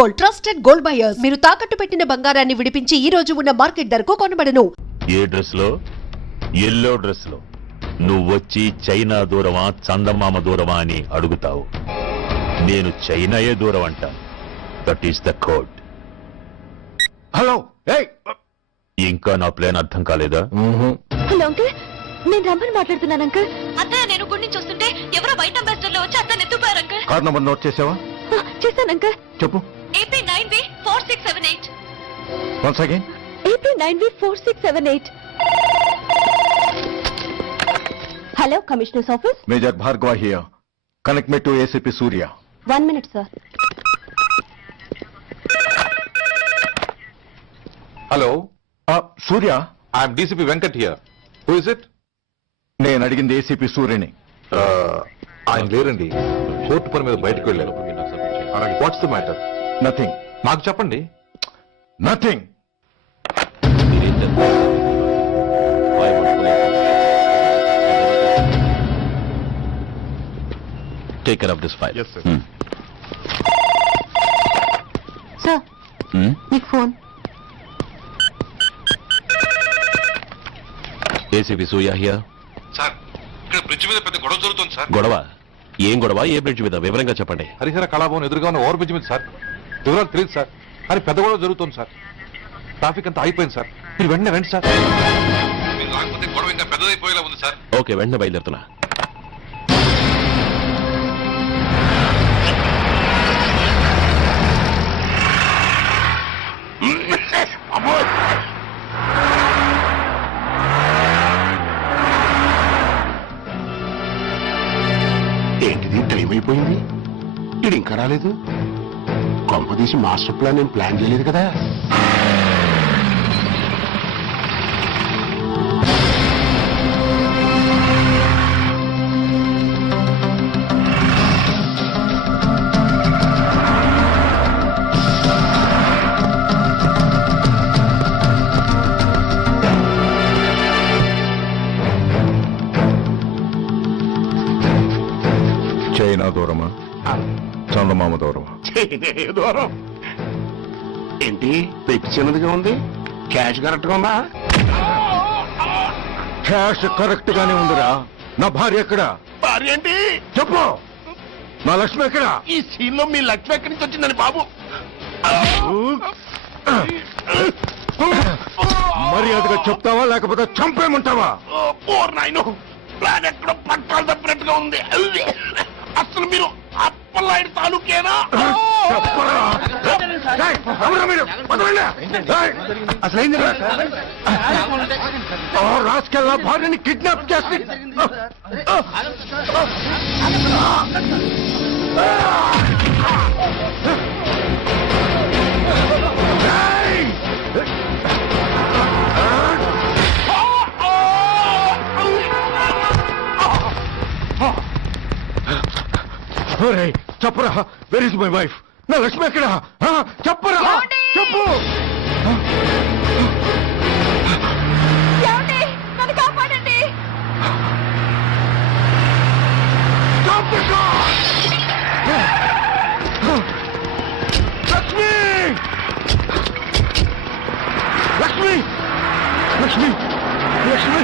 Gold trusted gold buyers. మీరు తాకట్టు పెట్టిన బంగారాన్ని విడిపించి ఈ రోజు ఉన్న మార్కెట్ ధరకు కొనబడను. ఏ డ్రెస్లో ఎల్లో డ్రెస్లో నువ్వొచ్చి చైనా దూరమా చందమామ దూరమా అని అడుగుతావు. నేను చైనాయే దూరం అంట. That is the code hello ఏయ్! ఇంకా నా ప్లాన్ అర్థం కాలేదా? Hello uncle. నేను రమ్మని మాట్లాడుతున్నాను అంకుల్. అత్తయ్య నేను గుడి నుంచి వస్తుంటే ఎవరో వైట్ అంబాసిడర్లో వచ్చి అతను ఎత్తుపోయారు అంకుల్. కార్ నంబర్ నోట్ చేసావా? ఆ, చేశాను అంకుల్. చెప్పు. AP nine B four six seven eight. Once again AP nine B four six seven eight. Hello commissioner's office. Major Bhargava here. Connect me to ACP Surya one minute sir hello Surya I'm DCP Venkat here who is it నేను అడిగింది ACP సూర్యని ఆయన లేరండి. Court పని మీద బయటకు వెళ్ళారు. What's the matter nothing నాకు చెప్పండి. Nothing take care of this file sir మీకు phone ACP Surya here sir ఇక్కడ బ్రిడ్జ్ మీద పెద్ద గొడవ జరుగుతుంది సార్ గొడవ? ఏం గొడవ? ఏ బ్రిడ్జ్ మీద? వివరంగా చెప్పండి. హరిహర కళాభవన్ ఎదురుగా ఉన్న ఓవర్ బ్రిడ్జ్ మీద సార్ వివరాలు తెలియదు సార్. కానీ పెద్ద గొడవ జరుగుతుంది సార్. ట్రాఫిక్ అంతా అయిపోయింది సార్. మీరు వెంటనే రండి సార్. మీరు రాకపోతే గొడవ ఇంకా పెద్దదైపోయేలా ఉంది సార్. ఓకే వెంటనే బయలుదేరుతున్నా. ఏంటిది? టైం అయిపోయింది. ఇది ఇంకా రాలేదు? తీసి మాస్టర్ ప్లాన్ నేను ప్లాన్ చేయలేదు కదా? దూరం ఏంటి? పెట్టి చిన్నదిగా ఉంది? క్యాష్ కరెక్ట్గా ఉందా? క్యాష్ కరెక్ట్ గానే ఉందిరా. నా భార్య ఎక్కడ? భార్య ఏంటి? చెప్పు. నా లక్ష్మి ఎక్కడ? ఈ సీన్లో మీ లక్ష్మి ఎక్కడి నుంచి వచ్చిందని బాబు? మర్యాదగా చెప్తావా లేకపోతే చంపేమంటావా ప్లాన్ ఎక్కడో పట్టాలు తప్పినట్టుగా ఉంది. అసలు మీరు అప్పలాంటి తాలూకేనా? అసలు ఏయ్, ఎవరా భార్యని కిడ్నాప్ చేసి. Ah! ఒరేయ్, చెప్పరా? వెర్ ఇస్ మై వైఫ్ నా లక్ష్మి ఎక్కడ? చెప్పరా? చెప్పు! లక్ష్మి! లక్ష్మి! లక్ష్మి! లక్ష్మి!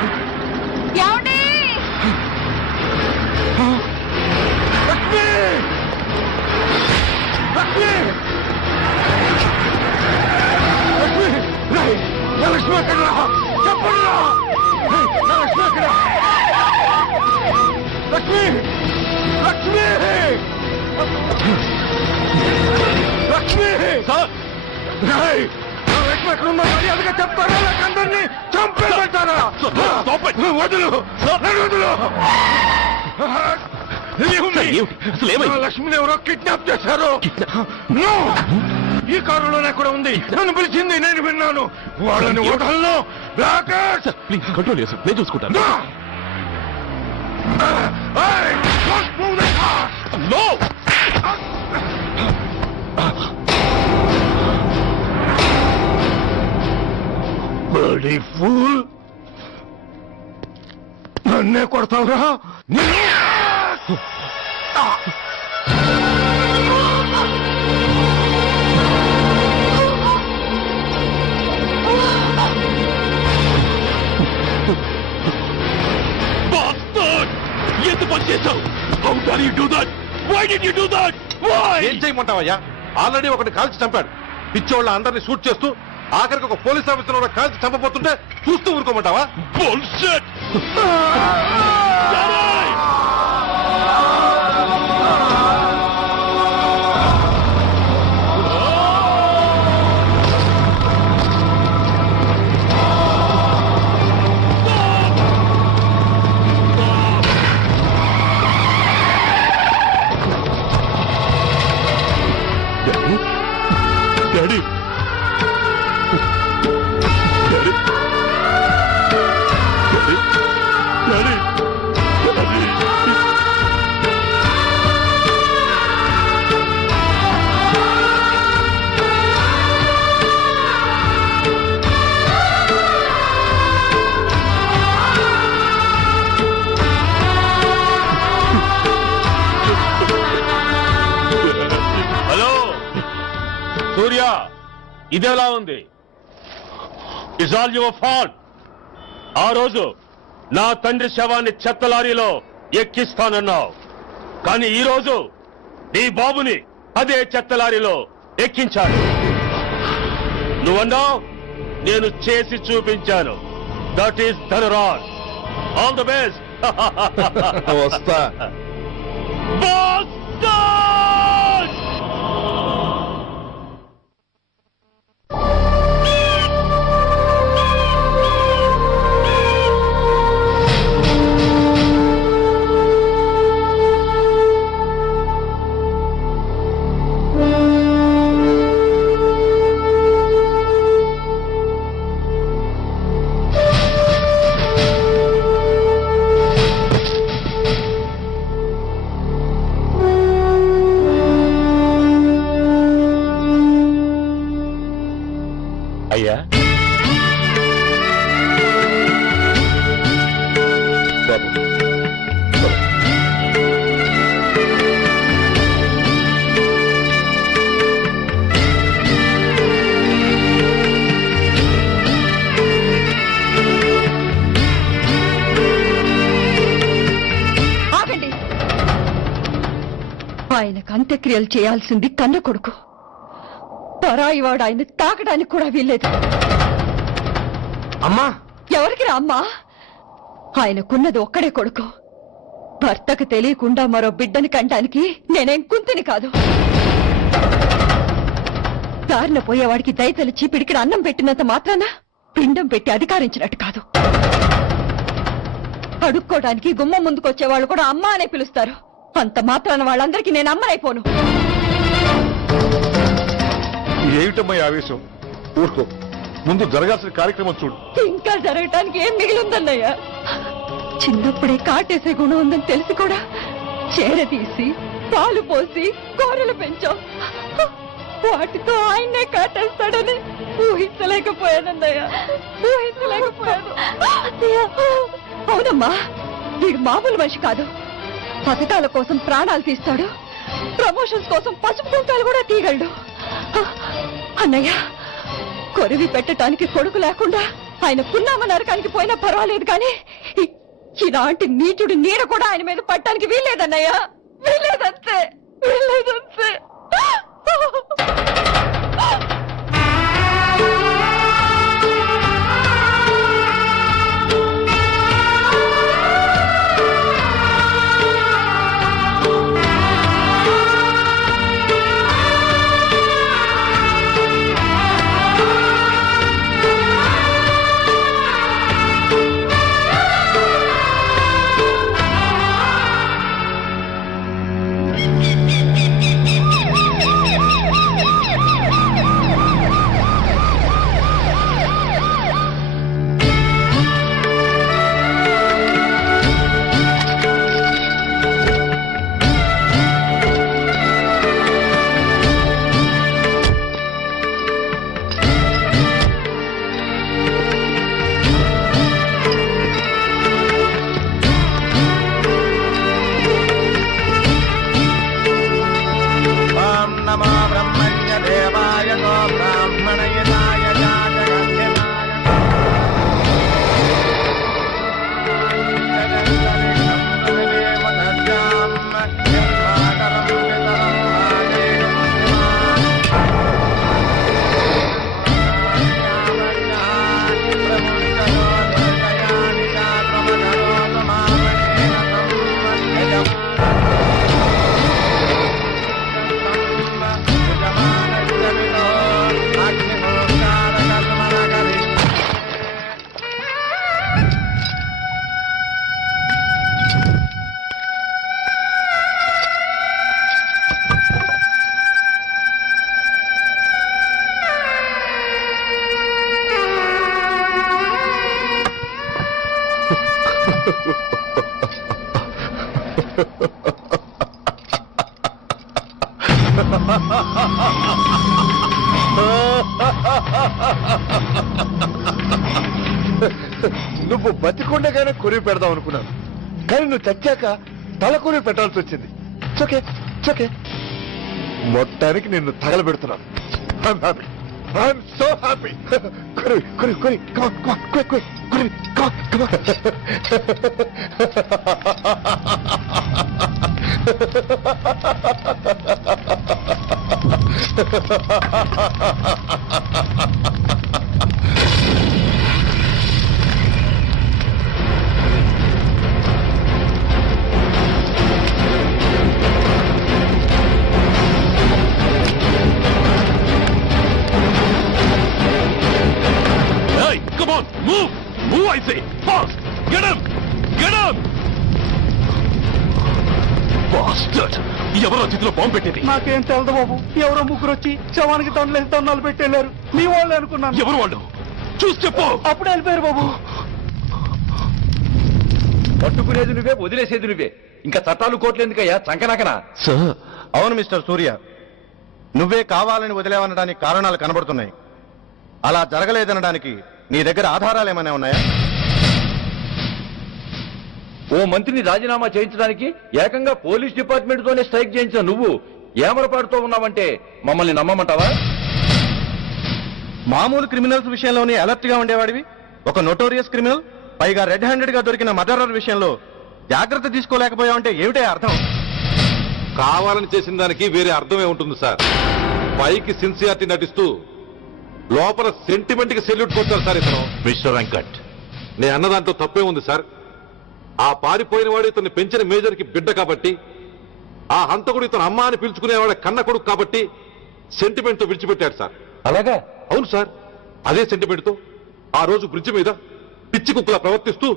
లక్ష్మి లక్ష్మి రేయ్, నా లక్ష్మి ఎక్కడ చెప్పండి నా లక్ష్మి ఎక్కడ లక్ష్మి లక్ష్మి లక్ష్మి సార్ రేయ్, నా లక్ష్మి ఎక్కడ ఉందో మర్యాదగా చెప్తారా లేక అందరినీ చంపేమంటారా వదులు నన్ను వదులు నా లక్ష్మిని ఎవరో కిడ్నాప్ చేశారు. నో! ఈ కారులోనే కూడా ఉంది. నన్ను పిలిచింది నేను విన్నాను. వాళ్ళని వదలను బ్లాకర్స్! ప్లీజ్ కంట్రోల్ చేసు నేను చూసుకుంటాను. No! Hey! Don't చేశావు? యు యు ఆల్రెడీ ఒకటి కాల్చి చంపాడు. పిచ్చోళ్ళ అందరినీ షూట్ చేస్తూ ఆఖరికి ఒక పోలీస్ ఆఫీసర్ కూడా కాల్చి చంపబోతుంటే చూస్తూ ఊరుకోమంటావా? ఇస్ ఆల్ యువర్ ఫాల్ట్ ఆ రోజు నా తండ్రి శవాన్ని చెత్త లారీలో ఎక్కిస్తానన్నావు. కానీ ఈ రోజు నీ బాబుని అదే చెత్త లారీలో ఎక్కించాను. నువ్వన్నావు నేను చేసి చూపించాను. That is Dhanraj all the best వస్తా. అంత్యక్రియలు చేయాల్సింది కన్న కొడుకు. పరాయి వాడు ఆయన తాకడానికి కూడా వీల్లేదు. అమ్మా! ఎవరికి రా అమ్మా? ఆయనకున్నది ఒక్కడే కొడుకు. భర్తకు తెలియకుండా మరో బిడ్డని కంటానికి నేనేం కుంతిని కాదు. దారిన పోయేవాడికి దయతలిచి పిడికిన అన్నం పెట్టినంత మాత్రాన పిండం పెట్టి అధికారించినట్టు కాదు. అడుక్కోవడానికి గుమ్మం ముందుకొచ్చే వాళ్ళు కూడా అమ్మ అనే పిలుస్తారు. అంత మాత్రాన వాళ్ళందరికీ నేను అమ్మనైపోను ఏమిటమ్మా ఈ ఆవేశం? ఊరుకో. ముందు జరగాల్సిన కార్యక్రమం చూడు. ఇంకా జరగటానికి ఏం మిగిలిందన్నయ్య? చిన్నప్పుడే కాటేసే గుణం ఉందని తెలిసి కూడా చేరదీసి పాలు పోసి కూరలు పెంచాం. వాటితో ఆయన్నే కాటేస్తాడని ఊహించలేకపోయానన్నయ్య. ఊహించలేకపోయాను. అవునమ్మా వీడు మామూలు మనిషి కాదు. పథకాల కోసం ప్రాణాలు తీస్తాడు. ప్రమోషన్స్ కోసం పసుపు కుంకాలు కూడా తీయగలడు. అన్నయ్య కొరివి పెట్టడానికి కొడుకు లేకుండా ఆయన పున్నామ నరకానికి పోయినా పర్వాలేదు కానీ ఇలాంటి నీచుడు నీడ కూడా ఆయన మీద పట్టడానికి వీల్లేదన్నయ్య. వీల్లేదంతే. వీల్లేదంతే. నువ్వు బతికుండగానే కొరివి పెడదాం అనుకున్నాను. కానీ నువ్వు చచ్చాక తల కొరివి పెట్టాల్సి వచ్చింది. చోకే చోకే మొత్తానికి నిన్ను తగలబెడుతున్నాను. ఐఎమ్ ఐఎమ్ సో హ్యాపీ కొరి కొరి కొరి కొరి కొరి on, come on. Ha ha ha ha ha ha! నాకేం తెలదు బాబు. ఎవరో ముగ్గురు వచ్చి శవానికి దండలేసి దండాలు పెట్టేళ్ళారు మీ వాళ్ళే అనుకున్నాను. ఎవరు వాళ్ళు? చూసి చెప్పు. అప్పుడే వెళ్ళిపోయారు బాబు. పట్టుకునేది నువ్వే వదిలేసేది నువ్వే. ఇంకా చట్టాలు కోట్లు ఎందుకయ్యా? చంకనాకనా? సార్. అవును మిస్టర్ సూర్య. నువ్వే కావాలని వదిలేవనడానికి కారణాలు కనబడుతున్నాయి. అలా జరగలేదనడానికి నీ దగ్గర ఆధారాలు ఏమైనా ఉన్నాయా? ఓ మంత్రిని రాజీనామా చేయించడానికి ఏకంగా పోలీస్ డిపార్ట్మెంట్ తోనే స్ట్రైక్ చేయించిన నువ్వు. ఏమరపాటుతో ఉన్నావంటే మమ్మల్ని నమ్మమంటావా? మామూలు క్రిమినల్స్ విషయంలోనే అలర్ట్గా ఉండేవాడివి. ఒక నోటోరియస్ క్రిమినల్ పైగా రెడ్ హ్యాండెడ్గా దొరికిన మర్డరర్ విషయంలో జాగ్రత్త తీసుకోలేకపోయావంటే ఏమిటే అర్థం? కావాలని చేసిన దానికి వేరే అర్థమే ఉంటుంది సార్. పైకి సిన్సియారిటీ నటిస్తూ లోపల సెంటిమెంట్కి సెల్యూట్ కొట్టారు సార్ ఇతను. మిస్టర్ వెంకట్. నేను అన్న దాంట్లో తప్పే ఉంది సార్. ఆ పారిపోయిన వాడు ఇతన్ని పెంచిన మేజర్కి బిడ్డ కాబట్టి ఆ హంతకుడు ఇతను అమ్మ అని పిలుచుకునేవాడు కన్న కొడుకు కాబట్టి సెంటిమెంట్తో విడిచిపెట్టాడు సార్. అలాగా? అవును సార్. అదే సెంటిమెంట్తో ఆ రోజు బ్రిడ్జ్ మీద పిచ్చి కుక్కలా ప్రవర్తిస్తూ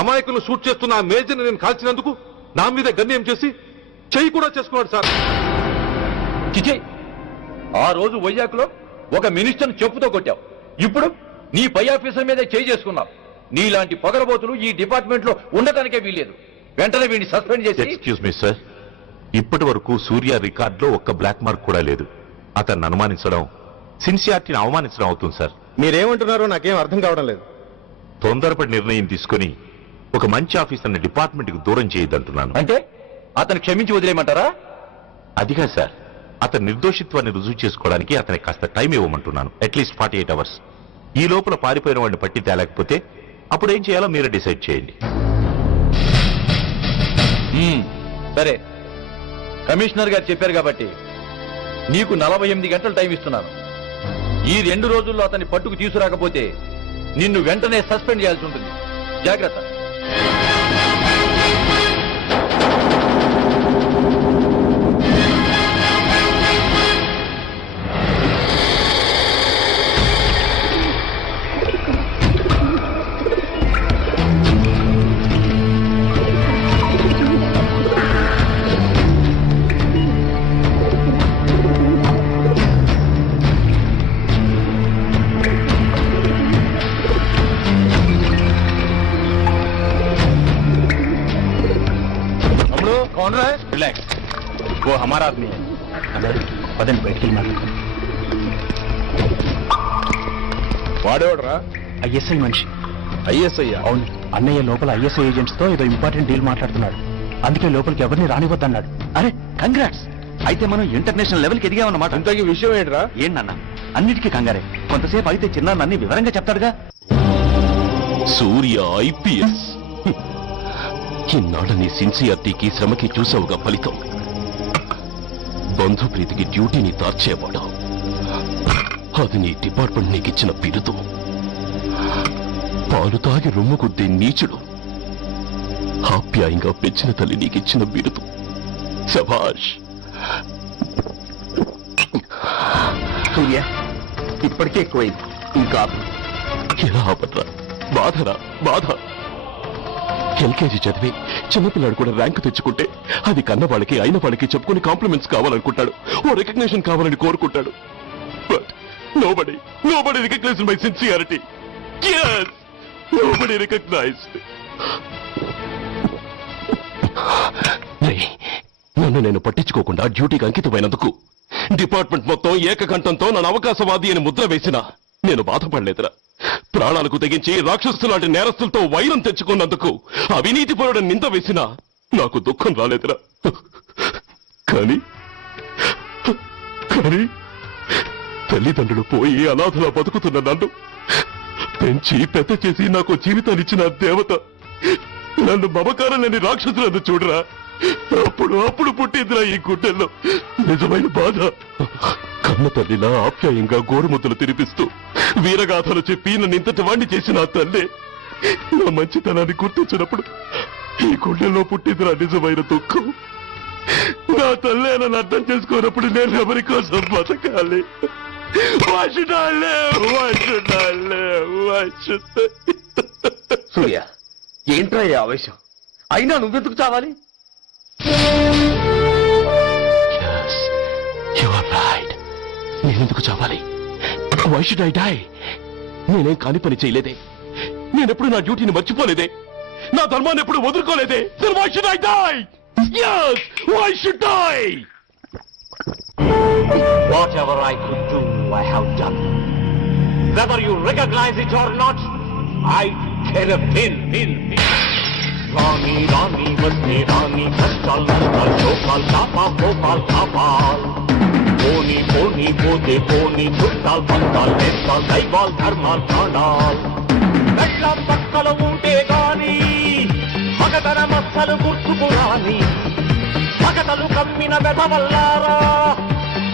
అమాయకులను షూట్ చేస్తున్న ఆ మేజర్ని నేను కాల్చినందుకు నా మీద గన్యం చేసి చెయ్యి కూడా చేసుకున్నాడు సార్. చిచి ఆ రోజు వైజాగ్లో ఒక మినిస్టర్ని చెప్పుతో కొట్టావు. ఇప్పుడు నీ పై ఆఫీసర్ మీదే చేయి చేసుకున్నావు. నీలాంటి పొగరబోతులు ఈ డిపార్ట్మెంట్లో ఉండటానికే వీల్లేదు. వెంటనే వీడిని సస్పెండ్ చేసి ఎక్స్క్యూజ్ మీ సార్ ఇప్పటి వరకు సూర్య రికార్డులో ఒక్క బ్లాక్ మార్క్ కూడా లేదు. అతన్ని అనుమానించడం సిన్సియారిటీని అవమానించడం అవుతుంది సార్. మీరేమంటున్నారో నాకేం అర్థం కావడం లేదు. తొందరపడి నిర్ణయం తీసుకొని ఒక మంచి ఆఫీసర్ని డిపార్ట్మెంట్కి దూరం చేయొద్దంటున్నాను. అంటే? అతను క్షమించి వదిలేయమంటారా? అదిగా సార్. అతని నిర్దోషిత్వాన్ని రుజువు చేసుకోవడానికి అతనికి కాస్త time ఇవ్వమంటున్నాను. At least forty eight hours ఈ లోపల పారిపోయిన వాడిని పట్టి తేలేకపోతే అప్పుడు ఏం చేయాలో మీరే డిసైడ్ చేయండి. సరే. కమిషనర్ గారు చెప్పారు కాబట్టి నీకు నలభై ఎనిమిది గంటలు టైం ఇస్తున్నాను. ఈ రెండు రోజుల్లో అతన్ని పట్టుకు తీసుకురాకపోతే నిన్ను వెంటనే సస్పెండ్ చేయాల్సి ఉంటుంది. జాగ్రత్త. ఐఎస్ఐ మనిషి. ఐఎస్ఐ అవును. అన్నయ్య లోపల ఐఎస్ఐ ఏజెంట్స్తో ఏదో ఇంపార్టెంట్ డీల్ మాట్లాడుతున్నాడు. అందుకే లోపలికి ఎవరిని రానివద్దన్నాడు అరే కంగ్రాట్స్! అయితే మనం ఇంటర్నేషనల్ లెవెల్కి ఎదిగామన్నమాట. ఇంతకీ విషయం ఏంట్రా? ఏంటన్నా అన్నిటికీ కంగారే. కొంతసేపు అయితే చిన్న వివరంగా చెప్తాడుగా? సూర్య ఐపీఎస్. ఇన్నాళ్ళ నీ సిన్సియారిటీకి శ్రమకి చూసావుగా ఫలితం. బంధుప్రీతికి డ్యూటీని తార్చేవాడు. అది నీ డిపార్ట్మెంట్ నీకిచ్చిన బిరుదు. పాలు తాగి రొమ్ము కొద్ది నీచుడు. ఆప్యాయంగా పెంచిన తల్లి నీకిచ్చిన బిరుదు. శభాష్. సూర్య ఇప్పటికే ఎక్కువైంది. ఇంకా ఎలా ఆపట్రా? బాధరా? బాధ. ఎల్కేజీ చదివి చిన్నపిల్లాడు కూడా ర్యాంకు తెచ్చుకుంటే అది కన్న వాళ్ళకి అయిన వాళ్ళకి చెప్పుకుని కాంప్లిమెంట్స్ కావాలనుకుంటాడు. ఓ రికగ్నేషన్ కావాలని కోరుకుంటాడు. But nobody nobody recognize my sincerity yes! Nobody recognized నన్ను నేను పట్టించుకోకుండా డ్యూటీకి అంకితమైనందుకు డిపార్ట్మెంట్ మొత్తం ఏకకంఠంతో నన్ను అవకాశవాది అని ముద్ర వేసినా నేను బాధపడలేదురా. ప్రాణాలకు తెగించి రాక్షసు లాంటి నేరస్తులతో వైరం తెచ్చుకున్నందుకు అవినీతి పరుడని నింద వేసినా నాకు దుఃఖం రాలేదురా. కానీ కానీ తల్లిదండ్రులు పోయి అనాథలా బతుకుతున్న నన్ను పెంచి పెద్ద చేసి నాకు జీవితాన్నిచ్చిన దేవత నన్ను మమకారం లేని రాక్షసులను చూడరా. అప్పుడు అప్పుడు పుట్టిందిరా ఈ గుడ్డల్లో. నిజమైన బాధ. కన్న తల్లిలా ఆప్యాయంగా గోరుముద్దలు తినిపిస్తూ వీరగాథలు చెప్పి నన్ను ఇంతటి వాణ్ణి చేసిన ఆ తల్లే నా మంచితనాన్ని గుర్తించినప్పుడు ఈ గుండెల్లో పుట్టిందిరా నిజమైన దుఃఖం. నా తల్లే నన్ను అర్థం చేసుకోనప్పుడు నేను ఎవరి కోసం బతకాలి? Why should I live? Why should I live? Why should I... సూర్య ఏంట్రా ఈ ఆవేశం అయినా నువ్వెందుకు చావాలి Yes, you are right. నేనెందుకు చావాలి వై షుడ్ ఐ డై నేనేం కాని పని చేయలేదే నేనెప్పుడు నా డ్యూటీని మర్చిపోలేదే నా ధర్మాన్ని ఎప్పుడు వదులుకోలేదే then why should I die? Yes, why should I? Whatever I could I have done. Whether you recognize it or not, I care a pin, pin, pin. రాణి రాణి వస్తే రాణి కష్టాలు నష్టాలు శోకాలు కాపా కోపాలు కాపాల్ పోని పోని పోతే పోని చుట్టాలు పంతాలు నేస్తాలు దైవాలు ధర్మాలు ప్రాణాలు మెట్ల పక్కల ఉంటే గాని మగతన మస్తలు గుర్తుకు రాని మగతలు కమ్మిన వెదవల్లారా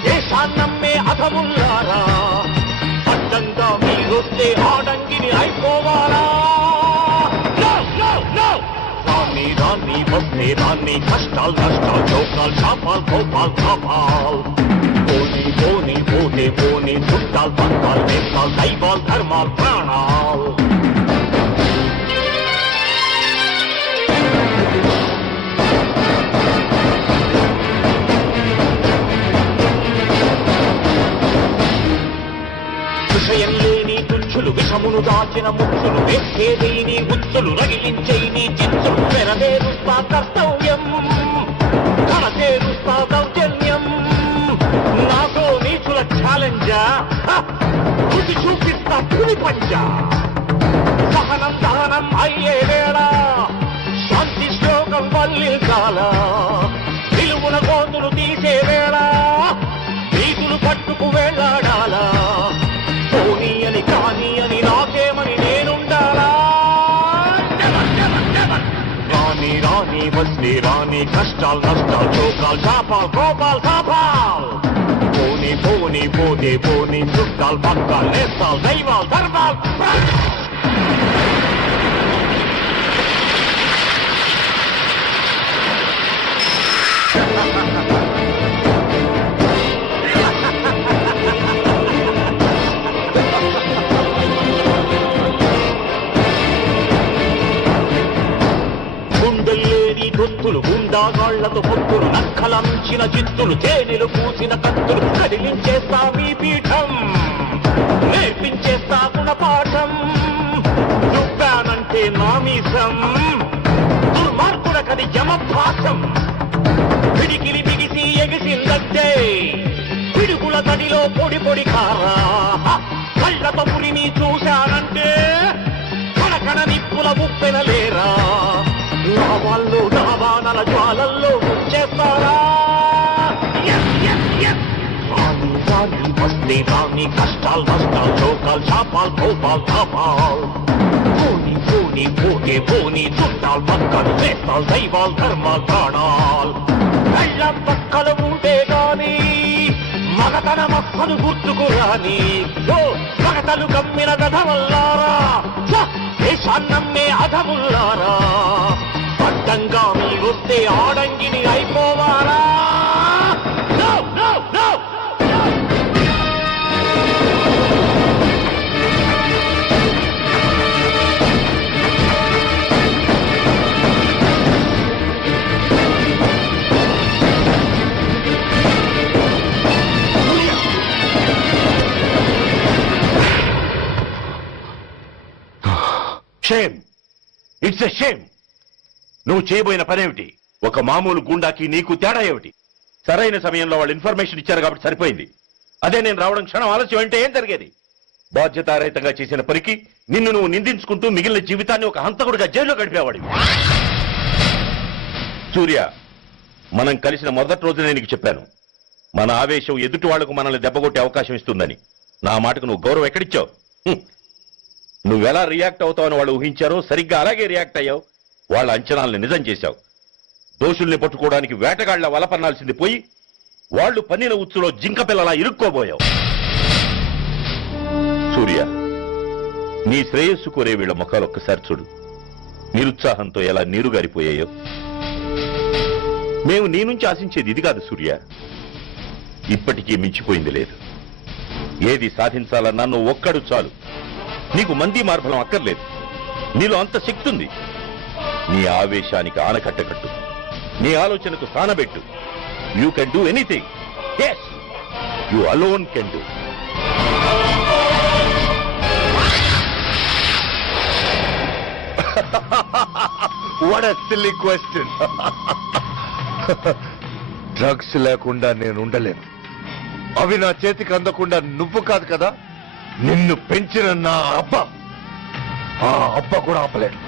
దేశాన్నమ్మే అధముల్లారా అడ్డంగా మీరొస్తే ఆడంగిని అయిపోవాలా? No, no, వస్తే రాని కష్టాలు నష్టాలు చౌకాలు చాపాలు కోపాలు కాపాల్ పోని పోని పోతే పోని చుట్టాలు పంతాలు నేస్తాలు దైవాలు ధర్మాలు ప్రాణాలు. విషయం లేని తుచ్చులు విషమును దాచిన ముక్కులు ముచ్చులు వేసేదేని ఉచ్చులు రగిలించే నీ చిచ్చులు వెనదేరుస్తా కర్తవ్యం కనచేరుస్తా దౌర్జన్యం నాతో నీచుల ఛాలెంజా? చూపిస్తా పులి పంజా వస్తే కష్టాలు నష్టాలు చోకాలు చాపాలు కోపాలు తాపాలు పోనీ పోనీ పోతే పోనీ చుట్టాలు పక్కాలు నేస్తాలు దైవాలు ధర్మాలు కళ్ళతో పొత్తులు నక్కలంచిన చిత్తులు తేనెలు పూసిన కత్తులు కదిలించేస్తా మీ పీఠం నేర్పించేస్తా గుణపాఠం. దుబ్బానంటే నామీసం దుర్మార్గుడకది యమభాసం పిడికిలి బిగిసి ఎగిసిందంటే పిడుగుల తడిలో పొడి పొడి కారా. కళ్ళతో పులిని చూశానంటే కనకన నిప్పుల ఉప్పెనలేరా నా వాళ్ళు నా జ్వాలల్లో ముంచేస్తారా? Yes, వస్తే రాని కష్టాలు నష్టాలు లోకాలు చాపాలు కోపాలు తాపాలు. పోని పోని పోతే పోని చుట్టాలు పక్కలు చేస్తాలు దైవాలు ధర్మాలు ప్రాణాలు. కళ్ళ పక్కలు ఉంటే గాని మగతన మక్కలు గుర్తుకు రాని ఓ మగతలు కమ్మిన గధవల్లారా ఛ! దేశాన్నమ్మే అధముల్లారా. అడ్డంగా మీరొస్తే ఆడంగిని అయిపోవాలా ah. shame. It's a shame. నువ్వు చేయబోయిన పనేమిటి? ఒక మామూలు గుండాకి నీకు తేడా ఏమిటి? సరైన సమయంలో వాళ్ళు ఇన్ఫర్మేషన్ ఇచ్చారు కాబట్టి సరిపోయింది. అదే నేను రావడం క్షణం ఆలస్యం అంటే ఏం జరిగేది? బాధ్యతారహితంగా చేసిన పనికి నిన్ను నువ్వు నిందించుకుంటూ మిగిలిన జీవితాన్ని ఒక హంతకుడిగా జైల్లో గడిపేవాడి సూర్య మనం కలిసిన మొదటి రోజునే నీకు చెప్పాను. మన ఆవేశం ఎదుటి వాళ్ళకు మనల్ని దెబ్బకొట్టే అవకాశం ఇస్తుందని. నా మాటకు నువ్వు గౌరవం ఎక్కడిచ్చావు? నువ్వెలా రియాక్ట్ అవుతావని వాళ్ళు ఊహించారో సరిగ్గా అలాగే రియాక్ట్ అయ్యావు. వాళ్ళ అంచనాల్ని నిజం చేశావు. దోషుల్ని పట్టుకోవడానికి వేటగాళ్ళ వలపన్నాల్సింది పోయి వాళ్ళు పన్నిన ఉచ్చులో జింక పిల్లలా ఇరుక్కోబోయావు. సూర్య నీ శ్రేయస్సు కోరే వీళ్ళ ముఖాలు ఒక్కసారి చూడు. నిరుత్సాహంతో ఎలా నీరు గారిపోయాయో. మేము నీ నుంచి ఆశించేది ఇది కాదు సూర్య. ఇప్పటికీ మించిపోయింది లేదు. ఏది సాధించాలన్నా నువ్వు ఒక్కడు చాలు. నీకు మంది మార్బలం అక్కర్లేదు. నీలో అంత శక్తి ఉంది నీ ఆవేశానికి ఆనకట్టకట్టు. నీ ఆలోచనకు స్థానబెట్టు. You can do anything yes you alone can do what a silly question drugs లేకుండా నేను ఉండలేను. అవి నా చేతికి అందకుండా నువ్వు కాదు కదా? నిన్ను పెంచిన నా అబ్బ. ఆ అబ్బ కూడా ఆపలేడు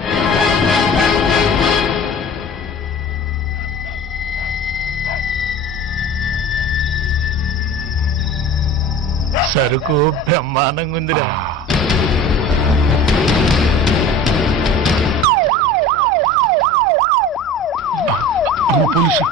సరుకు బ్రహ్మాండంగా ఉందిరా. పోలీసు.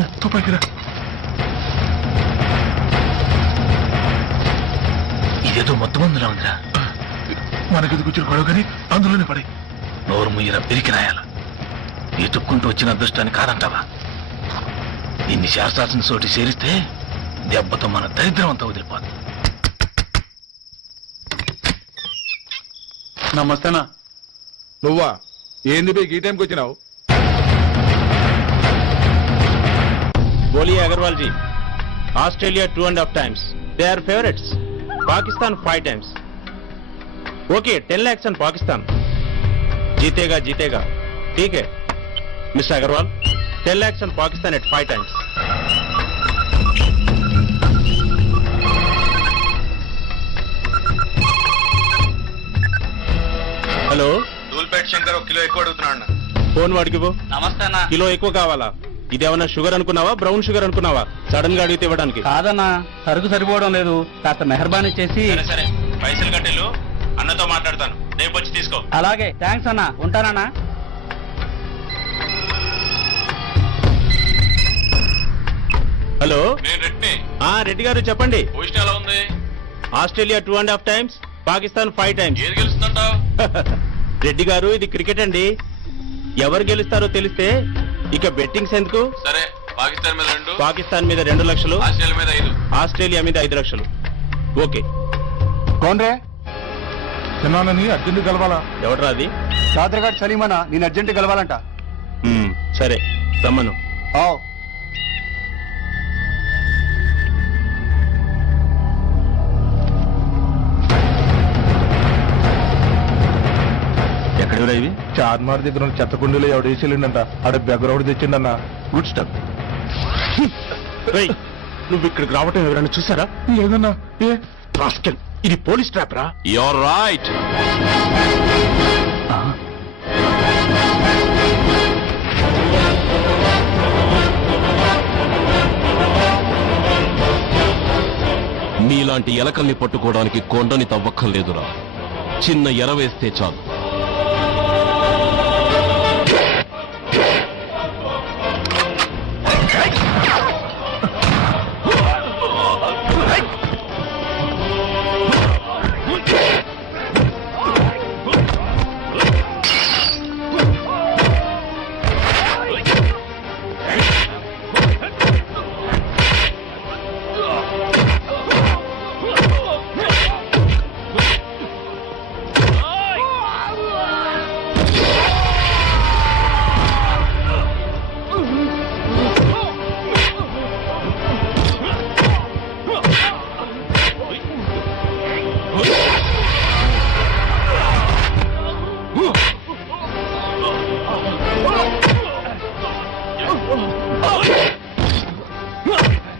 అమ్మో తుపాకి ఇదేదో మొత్తం అందులో ఉందిరా. మనకి కూర్చుని గొడవ కానీ అందులోనే పడి. నోరు ముయ్యర పెరికినాయాల ఎత్తుక్కుంటూ వచ్చిన అదృష్టాన్ని కాదంటావా? నిన్ను శాస్త్రాసిన చోటి చేరిస్తే దెబ్బతో మన దరిద్రం అంతా వదిలిపోతుంది నమస్తేనా. నువ్వా? ఏంది పోయి ఈ టైంకి వచ్చినావు? Boliya Agarwal ji Australia two and half times. They are favourites Pakistan five times. Okay ten lakhs and Pakistan. జీతేగా జీతేగా. ఠీకే miss Agarwal ten lakhs and Pakistan at five times hello Dhoolpet Shankar ఒక కిలో ఎక్కువ అడుగుతున్నాడు phone వాడికి నమస్తే kilo ఎక్కువ కావాలా? ఇదేమన్నా sugar అనుకున్నావా? బ్రౌన్ షుగర్ అనుకున్నావా? సడన్గా అడిగితే ఇవ్వడానికి. కాదన్నా సరుకు సరిపోవడం లేదు. కాస్త మెహర్బానీ చేసి సరే సరే. పైసలు కట్టెలు అన్నతో మాట్లాడతాను. రేపు వచ్చి తీసుకో. అలాగే. థ్యాంక్స్ అన్న. ఉంటానన్నా. హలో? నేను రెడ్ని ఆ రెడ్డి గారు చెప్పండి. పొజిషన్ ఎలా ఉంది? Australia two and half times Pakistan five times. ఏది గెలుస్తుందంటావు? రెడ్డి గారు ఇది క్రికెట్ అండి. ఎవరు గెలుస్తారో తెలిస్తే ఇక బెట్టింగ్స్ ఎందుకు? సరే పాకిస్తాన్ మీద రెండు. పాకిస్తాన్ మీద రెండు లక్షలు. ఆస్ట్రేలియా మీద ఐదు. ఆస్ట్రేలియా మీద ఐదు లక్షలు. ఓకే. కోన్రే చిన్నానని అర్జెంట్ కలవాలా? ఎవడరా అది? చాద్రగాడ్ సలీమనా? నేను అర్జెంట్ కలవాలంట. సరే రమ్మను. ఎక్కడెవరా ఇవి? చార్మార్ దగ్గర ఉన్న చెత్త కుండీలో ఎవడు వేసేళ్ళంట ఆడ బెగ్గరౌడ్ తెచ్చిండన్నా. గుడ్ స్టఫ్ నువ్వు ఇక్కడికి రావటం ఎవరైనా చూసారా? లేదన్నా ఏ? రాస్కెల్ ఇది పోలీస్ ట్రాప్ రా. యువర్ రైట్ మీలాంటి ఎలకల్ని పట్టుకోవడానికి కొండని తవ్వక్కర్లేదురా. చిన్న ఎర వేస్తే చాలు.